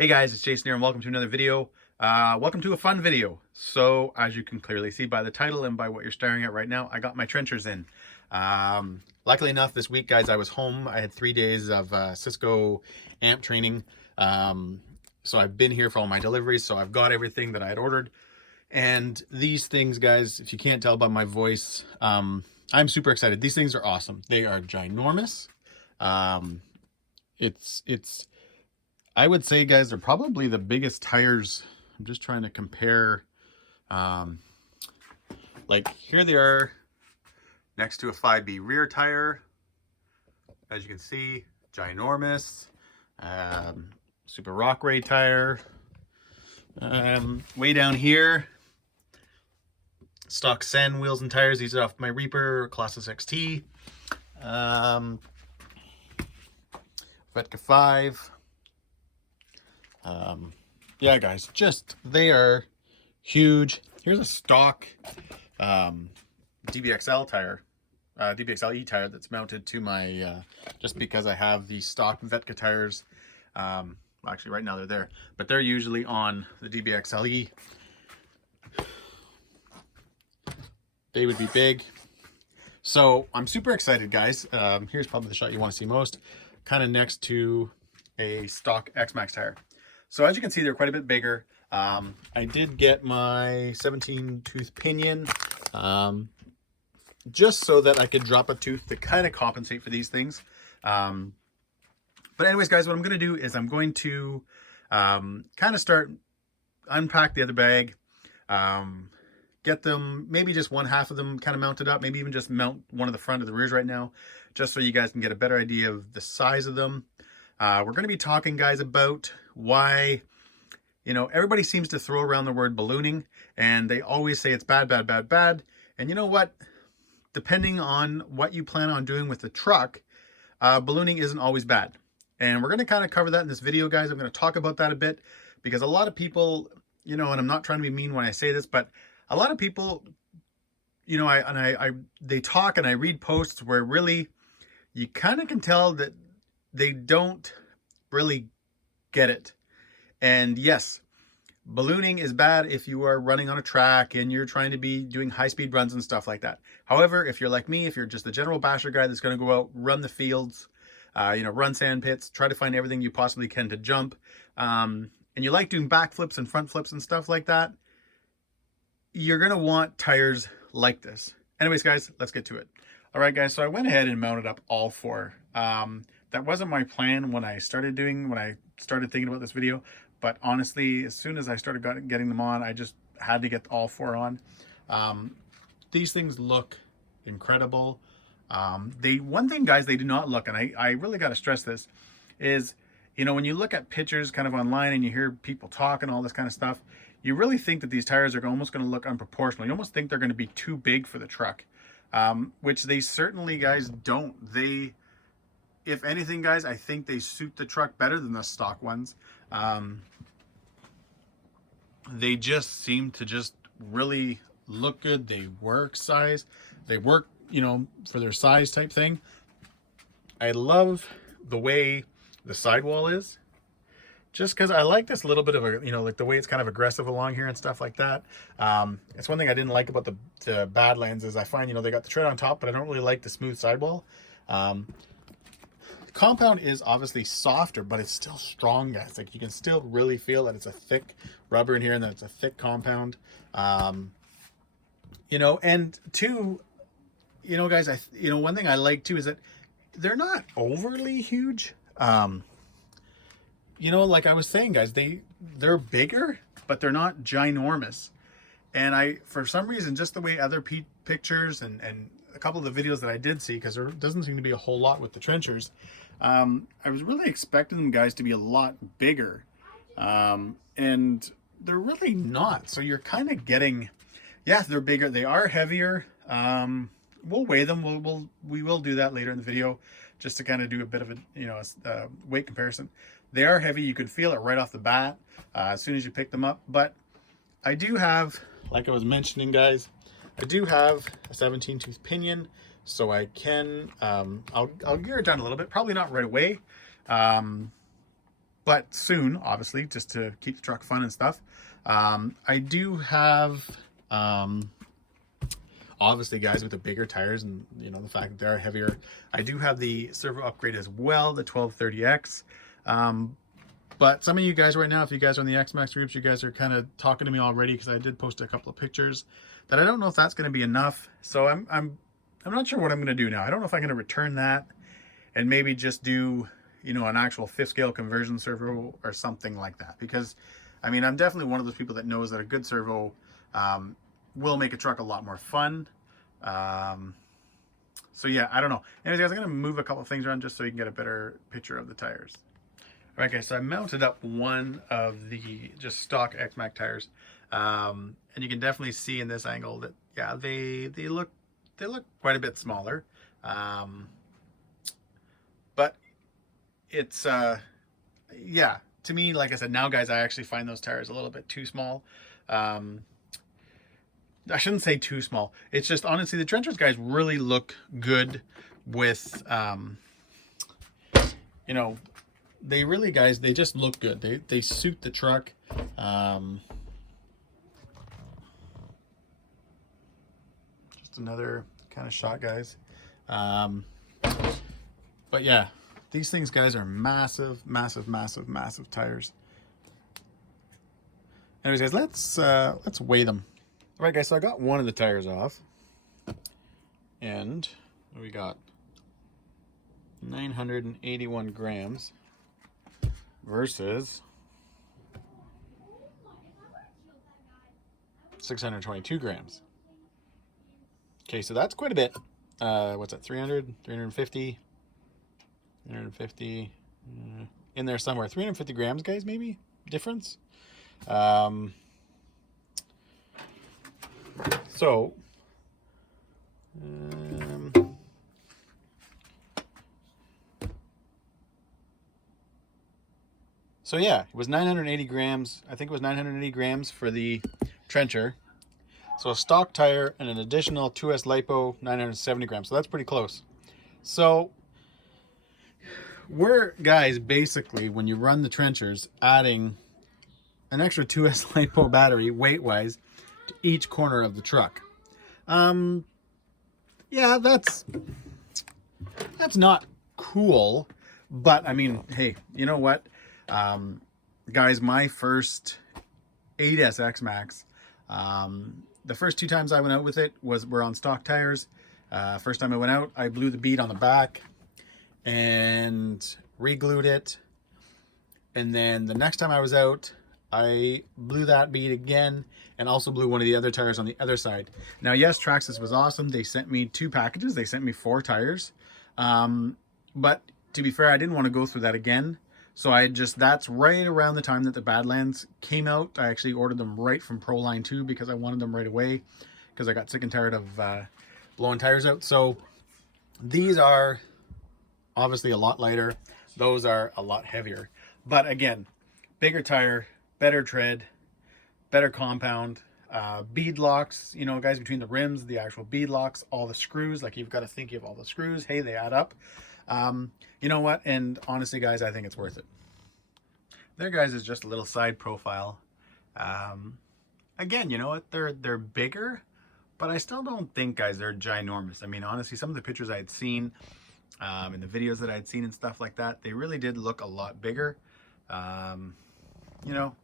Hey guys, it's Jason here and welcome to another video. Welcome to a fun video. So as you can clearly see by the title and by what you're staring at right now, I got my trenchers in. Luckily enough, this week, guys, I was home. I had 3 days of Cisco AMP training. So I've been here for all my deliveries. So I've got everything that I had ordered. And these things, guys, if you can't tell by my voice, I'm super excited. These things are awesome. They are ginormous. I would say, guys, they're probably the biggest tires. I'm just trying to compare. Like here they are next to a 5B rear tire. As you can see, ginormous. Super Rock Ray tire. Way down here, stock Sen wheels and tires. These are off my Reaper Classic XT. Vetka 5. Yeah, guys, just they are huge. Here's a stock DBXL tire, DBXL-E tire that's mounted to my, just because I have the stock Vetka tires. Actually, right now they're there, but they're usually on the DBXL-E. They would be big. So I'm super excited, guys. Here's probably the shot you want to see most, kind of next to a stock X-Maxx tire. So as you can see, they're quite a bit bigger. I did get my 17 tooth pinion, just so that I could drop a tooth to kind of compensate for these things. But anyways, guys, what I'm going to do is I'm going to kind of start unpack the other bag, get them, maybe just one half of them kind of mounted up, maybe even just mount one of the front of the rears right now, just so you guys can get a better idea of the size of them. We're going to be talking, guys, about why, you know, everybody seems to throw around the word ballooning and they always say it's bad, bad, bad, bad. And you know what? Depending on what you plan on doing with the truck, ballooning isn't always bad. And we're going to kind of cover that in this video, guys. I'm going to talk about that a bit because a lot of people, you know, and I'm not trying to be mean when I say this, but a lot of people, you know, they talk and I read posts where really you kind of can tell that they don't really get it. And yes, ballooning is bad if you are running on a track and you're trying to be doing high-speed runs and stuff like that. However, if you're like me, if you're just the general basher guy that's going to go out, run the fields, you know, run sand pits, try to find everything you possibly can to jump, and you like doing backflips and front flips and stuff like that, you're going to want tires like this. Anyways, guys, let's get to it. All right, guys, so I went ahead and mounted up all four. That wasn't my plan when I started thinking about this video, but honestly, as soon as I started getting them on, I just had to get all four on. These things look incredible. One thing, guys, they do not look, and I really got to stress this, is, you know, when you look at pictures kind of online and you hear people talk and all this kind of stuff, you really think that these tires are almost going to look unproportional. You almost think they're going to be too big for the truck, which they certainly, guys, don't. If anything, guys, I think they suit the truck better than the stock ones. They just seem to just really look good. They work size. They work, you know, for their size type thing. I love the way the sidewall is, just because I like this little bit of a, you know, like the way it's kind of aggressive along here and stuff like that. It's one thing I didn't like about the Badlands is I find, you know, they got the tread on top, but I don't really like the smooth sidewall. Compound is obviously softer, but it's still strong, guys. Like you can still really feel that it's a thick rubber in here and that it's a thick compound. You know, and two, you know, guys, you know, one thing I like too is that they're not overly huge. You know, like I was saying, guys, they're bigger, but they're not ginormous. And for some reason, just the way other pictures and a couple of the videos that I did see, because there doesn't seem to be a whole lot with the trenchers, I was really expecting them, guys, to be a lot bigger, and they're really not. So you're kind of getting, yeah, they're bigger, they are heavier. We'll weigh them. We will do that later in the video, just to kind of do a bit of a, you know, a weight comparison. They are heavy. You could feel it right off the bat as soon as you pick them up. But I do have, like I was mentioning, guys, I do have a 17 tooth pinion, so I can, I'll gear it down a little bit, probably not right away. But but soon, obviously, just to keep the truck fun and stuff. I do have, obviously, guys, with the bigger tires and, you know, the fact that they're heavier, I do have the servo upgrade as well, the 1230X. But some of you guys right now, if you guys are in the Xmaxx groups, you guys are kind of talking to me already, because I did post a couple of pictures that I don't know if that's going to be enough. So I'm not sure what I'm going to do now. I don't know if I'm going to return that and maybe just do, you know, an actual 5th scale conversion servo or something like that. Because, I mean, I'm definitely one of those people that knows that a good servo will make a truck a lot more fun. So yeah, I don't know. Anyways, guys, I'm going to move a couple of things around just so you can get a better picture of the tires. All right, guys, so I mounted up one of the just stock Xmaxx tires, and you can definitely see in this angle that, yeah, they look quite a bit smaller, but it's yeah, to me, like I said, now, guys, I actually find those tires a little bit too small. I shouldn't say too small. It's just, honestly, the Trenchers, guys, really look good with, you know, they really, guys, they just look good. They suit the truck. Just another kind of shot, guys. But yeah, these things, guys, are massive, massive, massive, massive tires. Anyways, guys, let's weigh them. All right, guys, so I got one of the tires off, and we got 981 grams. Versus 622 grams. Okay, so that's quite a bit. What's that, 300, 350, 350, in there somewhere. 350 grams, guys, maybe, difference. So yeah, it was 980 grams. I think it was 980 grams for the Trencher. So a stock tire and an additional 2S LiPo, 970 grams. So that's pretty close. So we're, guys, basically, when you run the Trenchers, adding an extra 2S LiPo battery, weight-wise, to each corner of the truck. Yeah, that's not cool. But, I mean, hey, you know what? Guys, my first 8S Xmaxx, the first 2 times I went out with it were on stock tires. First time I went out, I blew the bead on the back and re-glued it. And then the next time I was out, I blew that bead again and also blew one of the other tires on the other side. Now, yes, Traxxas was awesome. They sent me 2 packages. They sent me 4 tires. But to be fair, I didn't want to go through that again. So that's right around the time that the Badlands came out. I actually ordered them right from Proline too, because I wanted them right away, because I got sick and tired of blowing tires out. So these are obviously a lot lighter. Those are a lot heavier. But again, bigger tire, better tread, better compound, bead locks, you know, guys, between the rims, the actual bead locks, all the screws, like, you've got to think of all the screws. Hey, they add up. You know what? And honestly, guys, I think it's worth it. There, guys, is just a little side profile. Again, you know what? They're bigger, but I still don't think, guys, they're ginormous. I mean, honestly, some of the pictures I had seen, and the videos that I had seen and stuff like that, they really did look a lot bigger. You know,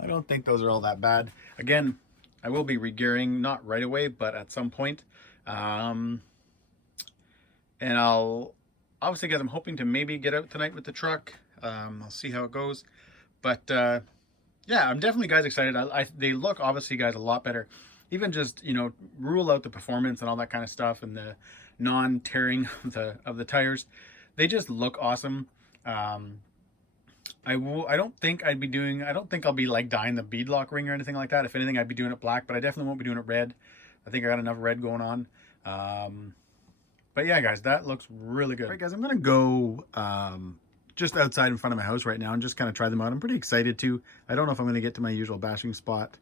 I don't think those are all that bad. Again, I will be regearing, not right away, but at some point. And I'll, obviously, guys, I'm hoping to maybe get out tonight with the truck. I'll see how it goes. But yeah, I'm definitely, guys, excited. They look, obviously, guys, a lot better. Even just, you know, rule out the performance and all that kind of stuff and the non-tearing of the tires. They just look awesome. I don't think I'll be like dyeing the beadlock ring or anything like that. If anything, I'd be doing it black, but I definitely won't be doing it red. I think I got enough red going on. But yeah, guys, that looks really good. All right, guys, I'm going to go just outside in front of my house right now and just kind of try them out. I'm pretty excited to. I don't know if I'm going to get to my usual bashing spot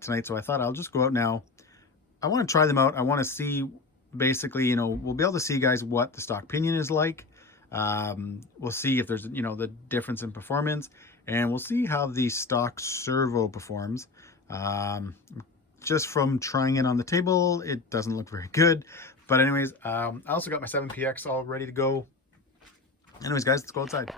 tonight, so I thought I'll just go out now. I want to try them out. I want to see basically, you know, we'll be able to see, guys, what the stock pinion is like. We'll see if there's, you know, the difference in performance, and we'll see how the stock servo performs. Just from trying it on the table, it doesn't look very good. But anyways, I also got my 7PX all ready to go. Anyways, guys, let's go outside.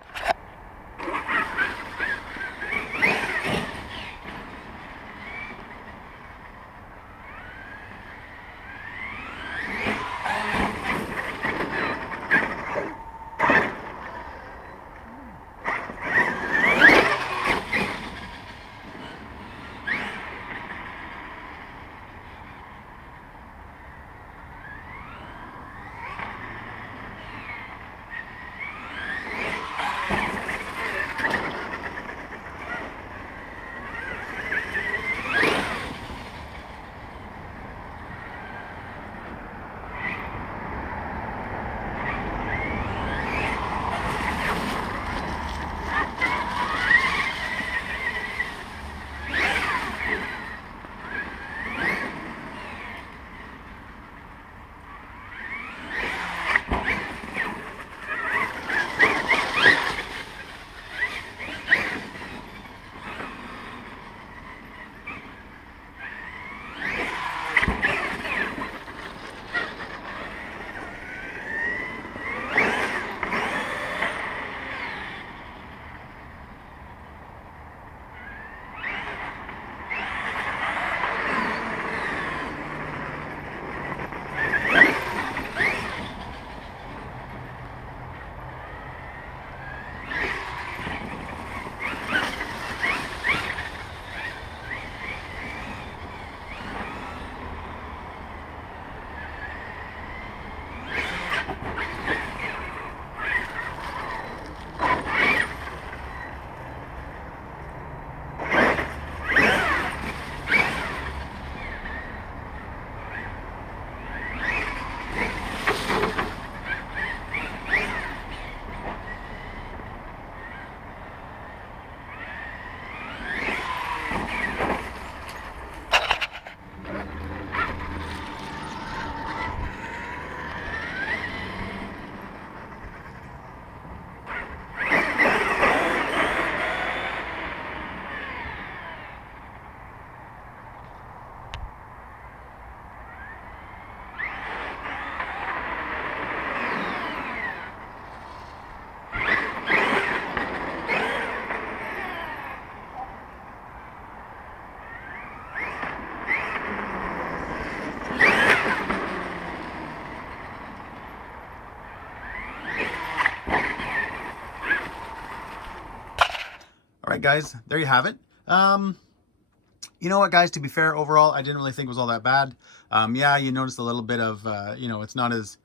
All right, guys, there you have it. You know what, guys, to be fair, overall, I didn't really think it was all that bad. Yeah, you noticed a little bit of, you know, it's not as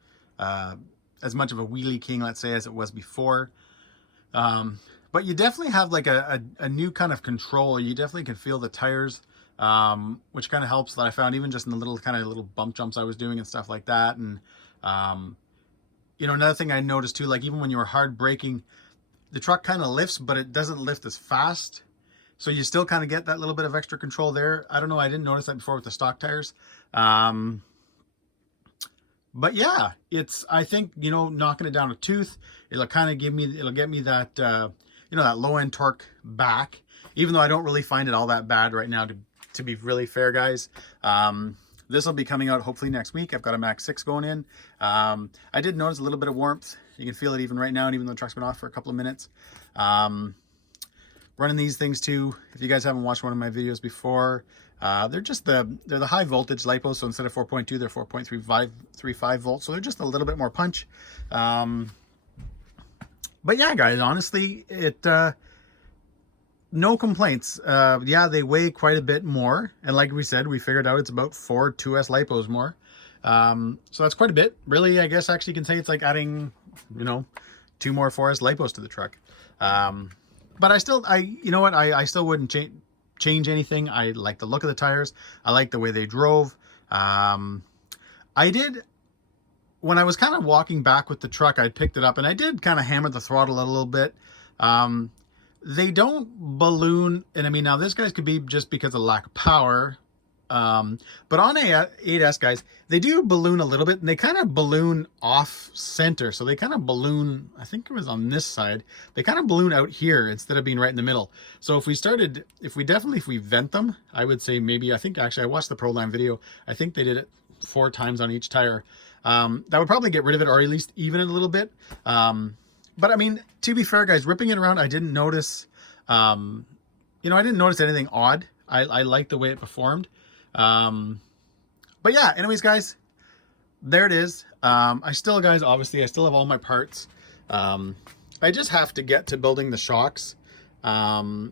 much of a wheelie king, let's say, as it was before. But you definitely have like a new kind of control. You definitely can feel the tires, which kind of helps, that I found, even just in the little bump jumps I was doing and stuff like that. And, you know, another thing I noticed too, like even when you were hard braking, the truck kind of lifts, but it doesn't lift as fast. So you still kind of get that little bit of extra control there. I don't know, I didn't notice that before with the stock tires. But yeah, it's, I think, you know, knocking it down a tooth, it'll kind of give me, it'll get me that, you know, that low end torque back, even though I don't really find it all that bad right now, to be really fair, guys. This will be coming out hopefully next week. I've got a Max 6 going in. I did notice a little bit of warmth. You can feel it even right now, and even though the truck's been off for a couple of minutes. Running these things too, if you guys haven't watched one of my videos before, they're the high voltage LiPos. So instead of 4.2, they're 4.35 volts. So they're just a little bit more punch. But yeah, guys, honestly, no complaints. Yeah, they weigh quite a bit more. And like we said, we figured out it's about 4 2S LiPos more. So that's quite a bit. Really, I guess actually you can say it's like adding, you know, 2 more 4S LiPos to the truck. But I you know what, I still wouldn't change anything. I like the look of the tires. I like the way they drove. I did, when I was kind of walking back with the truck, I picked it up and I did kind of hammer the throttle a little bit. They don't balloon, and I mean, now this guys could be just because of lack of power, But on a 8S, guys, they do balloon a little bit, and they kind of balloon off center. So they kind of balloon, I think it was on this side, they kind of balloon out here instead of being right in the middle. So if we vent them, I would say maybe, I think actually I watched the Proline video. I think they did it 4 times on each tire. That would probably get rid of it, or at least even it a little bit. But I mean, to be fair, guys, ripping it around, I didn't notice, I didn't notice anything odd. I liked the way it performed. But yeah, anyways, guys, there it is. I still have all my parts. I just have to get to building the shocks. I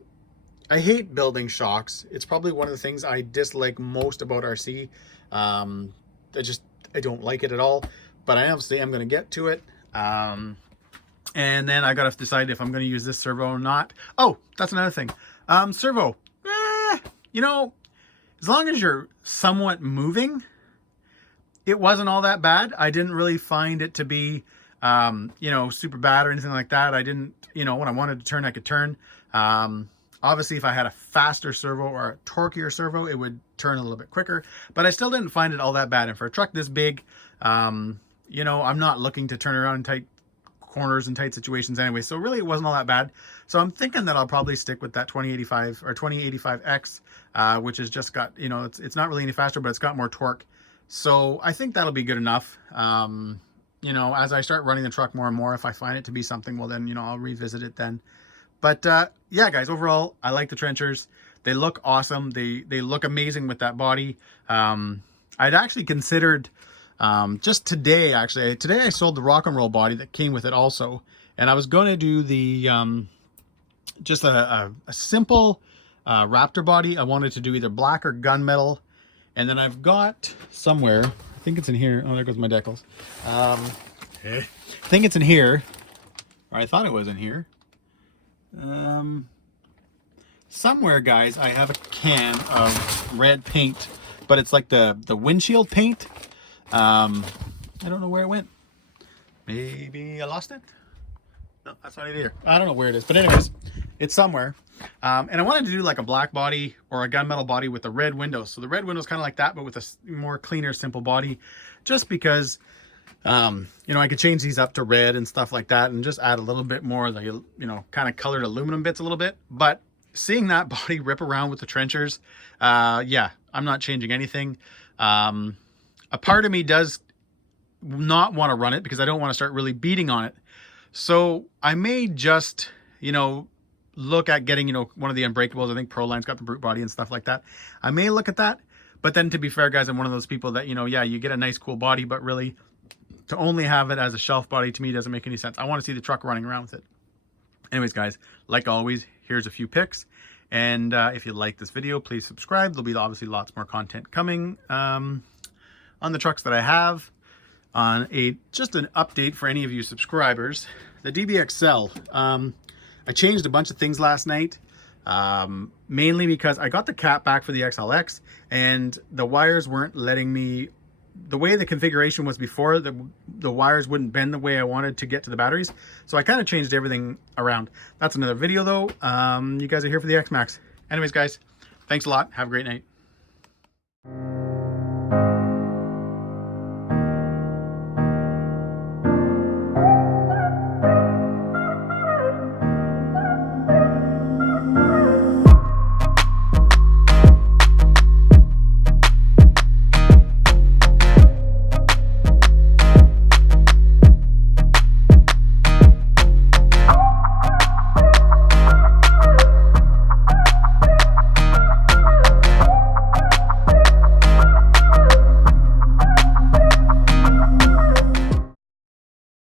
hate building shocks. It's probably one of the things I dislike most about RC. I don't like it at all, but I'm going to get to it. And then I got to decide if I'm going to use this servo or not. Oh, that's another thing. Servo, as long as you're somewhat moving, it wasn't all that bad. I didn't really find it to be, super bad or anything like that. I didn't, when I wanted to turn, I could turn. Obviously, if I had a faster servo or a torquier servo, it would turn a little bit quicker. But I still didn't find it all that bad. And for a truck this big, I'm not looking to turn around in tight corners and tight situations anyway. So really, it wasn't all that bad. So I'm thinking that I'll probably stick with that 2085 or 2085X, which has just got, it's not really any faster, but it's got more torque. So I think that'll be good enough. As I start running the truck more and more, if I find it to be something, well then, I'll revisit it then. But yeah, guys, overall, I like the Trenchers. They look awesome. They look amazing with that body. I'd actually considered, just today I sold the rock and roll body that came with it also. And I was going to do the, just a simple Raptor body. I wanted to do either black or gunmetal. And then I've got somewhere, I think it's in here. Oh, there goes my decals. I think it's in here, or I thought it was in here. Somewhere, guys, I have a can of red paint, but it's like the windshield paint. I don't know where it went. Maybe I lost it. No, that's not it either. I don't know where it is, but anyways, it's somewhere. And I wanted to do like a black body or a gunmetal body with the red windows. So the red windows kind of like that, but with a more cleaner, simple body, just because, I could change these up to red and stuff like that and just add a little bit more of the, kind of colored aluminum bits a little bit. But seeing that body rip around with the Trenchers, yeah, I'm not changing anything. A part of me does not want to run it because I don't want to start really beating on it. So I may just, look at getting, one of the Unbreakables. I think Proline's got the brute body and stuff like that. I may look at that. But then to be fair, guys, I'm one of those people that, yeah, you get a nice cool body, but really to only have it as a shelf body to me doesn't make any sense. I want to see the truck running around with it. Anyways, guys, like always, here's a few pics. And if you like this video, please subscribe. There'll be obviously lots more content coming on the trucks that I have. On just an update for any of you subscribers, the DBXL. I changed a bunch of things last night, mainly because I got the cap back for the XLX and the wires weren't letting me, the way the configuration was before, the wires wouldn't bend the way I wanted to get to the batteries. So I kind of changed everything around. That's another video though. You guys are here for the X-Maxx. Anyways, guys, thanks a lot. Have a great night.